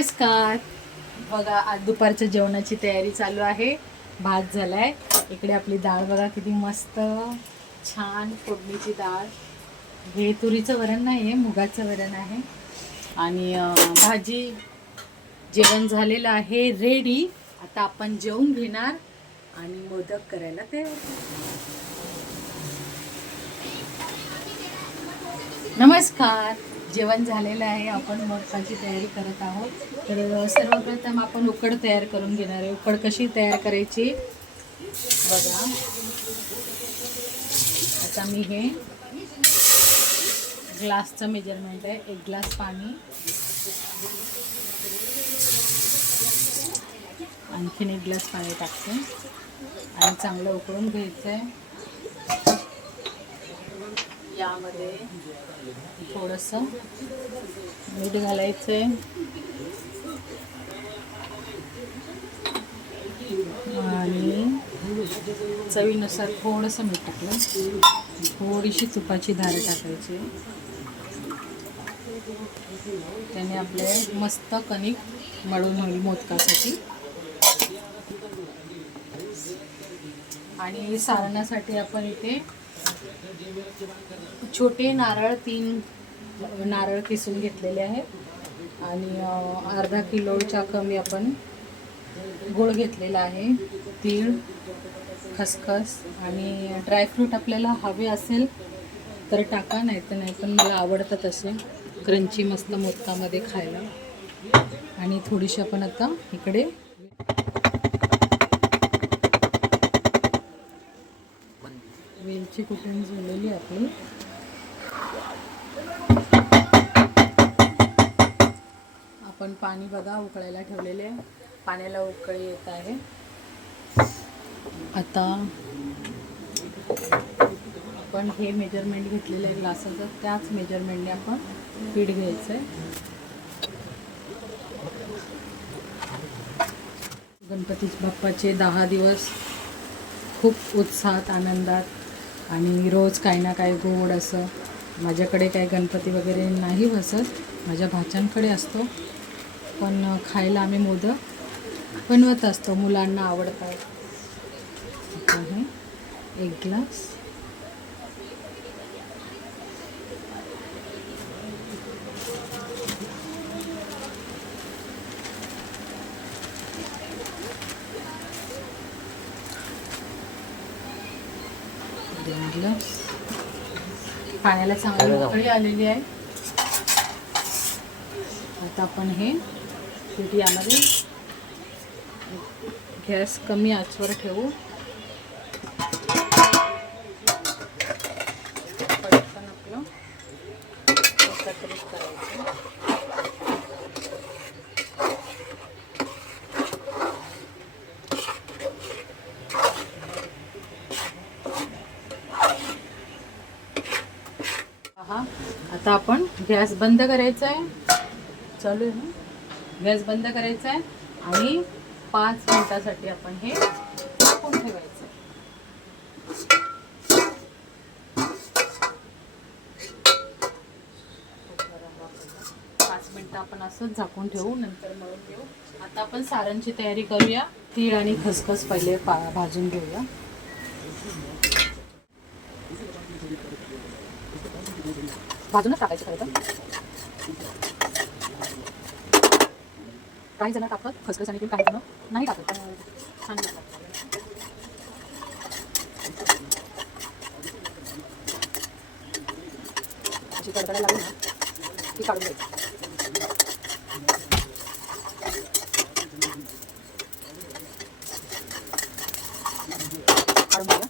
नमस्कार. बघा आज दुपारच्या जेवणाची तयारी चालू आहे. भात झालाय. इकडे आपली डाळ बघा किती मस्त छान फोडणीची डाळ. हे तुरीचं वरण नाही आहे, मुगाचं वरण आहे. आणि भाजी. जेवण झालेलं आहे रेडी. आता आपण जेवून घेणार आणि मोदक करायला तयार. नमस्कार. जेवण झालेलं आहे. आपण मोदकाची तयारी करत आहोत. तर सर्वप्रथम आपण उकड तयार करून घेणार आहे. उकड कशी तयार करायची बघा. आता मी हे ग्लासचं मेजरमेंट आहे. 1 ग्लास पाणी, आणखीन 1 ग्लास पाणी टाकते आणि चांगलं उकळून घ्यायचं आहे. यामध्ये थोडंसं मीठ घालायचं आहे आणि चवीनुसार थोडंसं मीठ टाकलं. थोडीशी तुपाची धार टाकायची. त्याने आपले मस्त कणिक मळून होईल मोदकासाठी. आणि सारणासाठी आपण इथे छोटे नारळ 3 नारळ किसून घेतलेले आहेत आणि अर्धा किलोच्या कमी आपण गूळ घेतलेला आहे. तीळ, खसखस आणि ड्रायफ्रूट आपल्याला हवे असेल तर टाका, नाही तर नाही, पण मला आवडतात असे क्रंची मस्त मोदकामध्ये खायला. आणि थोडीशी आपण आता इकडे वेलची कुटून झालेली आपली. आपण पाणी बघा उकळायला ठेवलेले आहे. पाण्याला उकळी येत आहे. आता आपण हे मेजरमेंट घेतलेलं आहे ग्लासाचं, त्याच मेजरमेंटने आपण पीठ घ्यायचं आहे. गणपती बाप्पाचे 10 दिवस खूप उत्साहात आनंदात आणि रोज काही ना काही गोड असं. माझ्याकडे काही गणपती वगैरे नाही बसत, माझ्या भाच्यांकडे असतो, पण खायला आम्ही मोदक बनवत असतो. मुलांना आवडतात. आहे 1 ग्लास. पाण्याला चांगली उकळी आलेली आहे. आता आपण हे पीठ यामध्ये गॅस कमी आचवर ठेवू. पटकन आपलं एकत्रित करायचं. आता आपण गॅस बंद करायचा आहे. चालू आहे ना. गॅस बंद करायचा आहे आणि 5 मिनिटासाठी आपण हे झाकून ठेवायचं. 5 मिनिटं आपण असंच झाकून ठेवू, नंतर मळून घेऊ. आता आपण सारणची तयारी करूया. तीळ आणि खसखस पहिले भाजून घेऊया. भाजूनच टाकायचं खरं तर. काही जण टाकतात खसखस आणि काही जण नाही टाकत. छान लागतात. अशी कडकडायला लागली ना ती काढून घ्यायची. काढून घ्या.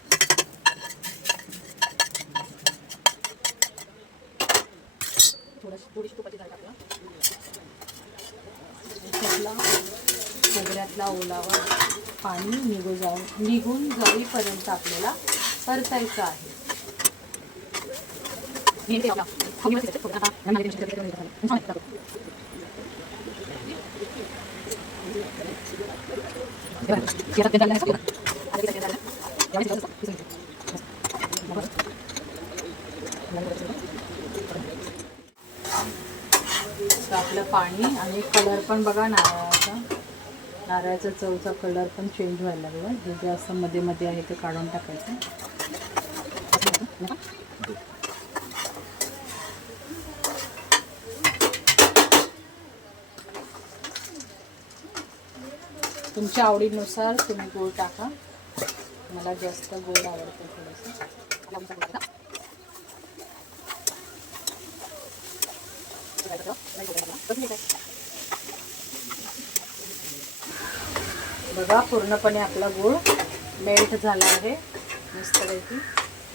थोडीशी तुपाची डाळ टाकूया. खोबऱ्यातला ओलावा पाणी निघून जाईपर्यंत आपल्याला परतायचं आहे. मस्त आपलं पाणी आणि कलर पण बघा नारळाचा. नारळाचा चवचा कलर पण चेंज व्हायला लागला. जे जे असं मध्ये मध्ये आहे ते काढून टाकायचं. तुमच्या आवडीनुसार तुम्ही गूळ टाका. मला जास्त गोड आवडतं थोडंसं. बघा पूर्णपणे आपला गूळ मेल्ट झाला आहे. मस्तपैकी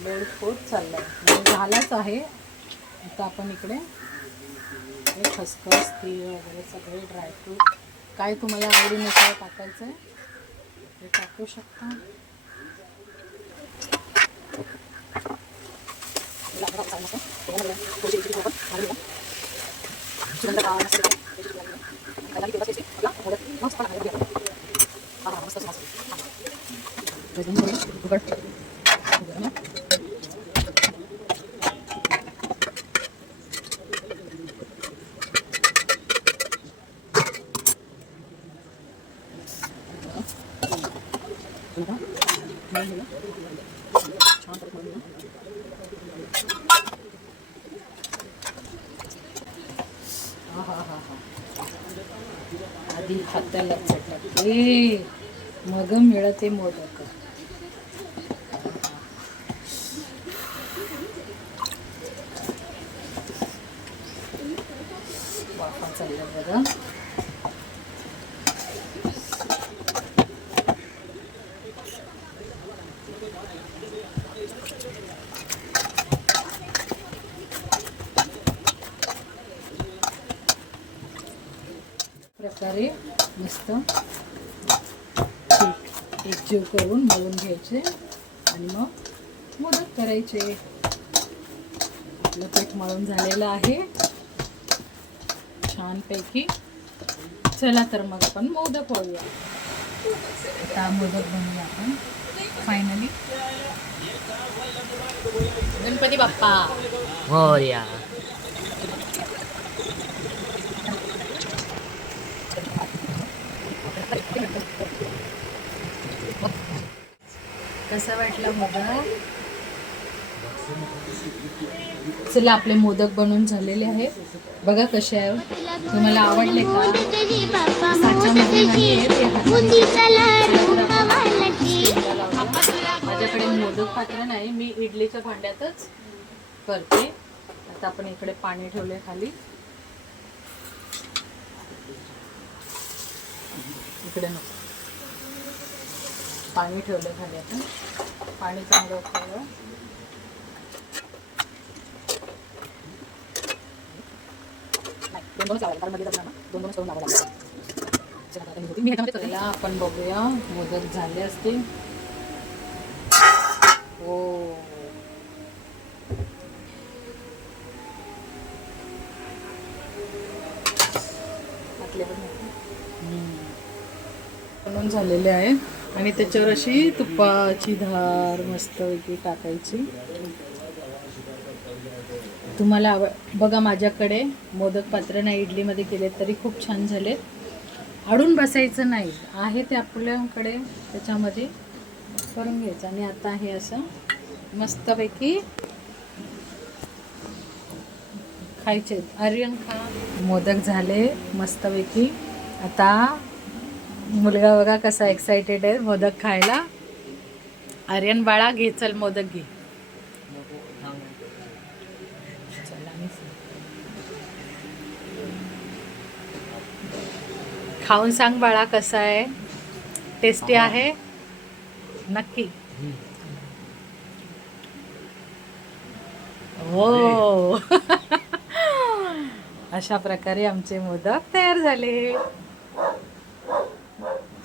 मेल्ट होत चालला आहे म्हणजे झालाच आहे. आता आपण इकडे खसखस तीळ वगैरे सगळे ड्रायफ्रूट काय तुम्हाला आवडीनुसार टाकायचं आहे ते टाकू शकता. आधी हाताला चटके मग मिळते मोदक. वाफा चालला बघा. प्रकारे मस्त पीठ एकजीव करून मळून घ्यायचे आणि मग मोदक करायचे. आपलं पीठ मळून झालेलं आहे छानपैकी. चला तर मग आपण मोदक वळूया. आता मोदक बनवूया आपण फायनली. गणपती बाप्पा मोरया. कसा वाटला मोदक? चला आपले मोदक बनवून झालेले आहेत. बघा कसे आहे. तुम्हाला आवडले का? माझ्याकडे मोदक पात्र नाही. मी इडलीच्या भांड्यातच करते. आता आपण इकडे पाणी ठेवले खाली. इकडे नको पाणी ठेवलं खाली. आता पाणी चांगलं उकळलं. आपण बघूया मोदक झाले असतील. हो बनवून झालेले आहे आणि त्याच्यावर अशी तुपाची धार मस्तपैकी टाकायची. तुम्हाला बघा माझ्याकडे मोदक पात्र नाही. इडलीमध्ये केले तरी खूप छान झाले. अडून बसायचं नाही आहे ते आपल्याकडे त्याच्यामध्ये करून घ्यायचं. आणि आता हे असं मस्तपैकी खायचे. आर्यन खा. मोदक झाले मस्तपैकी. आता मुलगा बघा कसा एक्साइटेड आहे मोदक खायला. आर्यन बाळा घे चल मोदक घे. खाऊन सांग बाळा कसा आहे. टेस्टी आहे नक्की. हो अशा प्रकारे आमचे मोदक तयार झाले.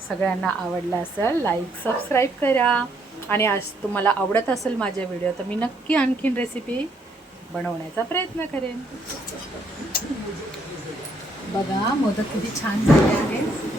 सगळ्यांना आवडला असेल लाईक सबस्क्राईब करा. आणि आज तुम्हाला आवडत असेल माझे व्हिडिओ तर मी नक्की आणखीन रेसिपी बनवण्याचा प्रयत्न करेन. बघा मोदक किती छान झाले आहेत.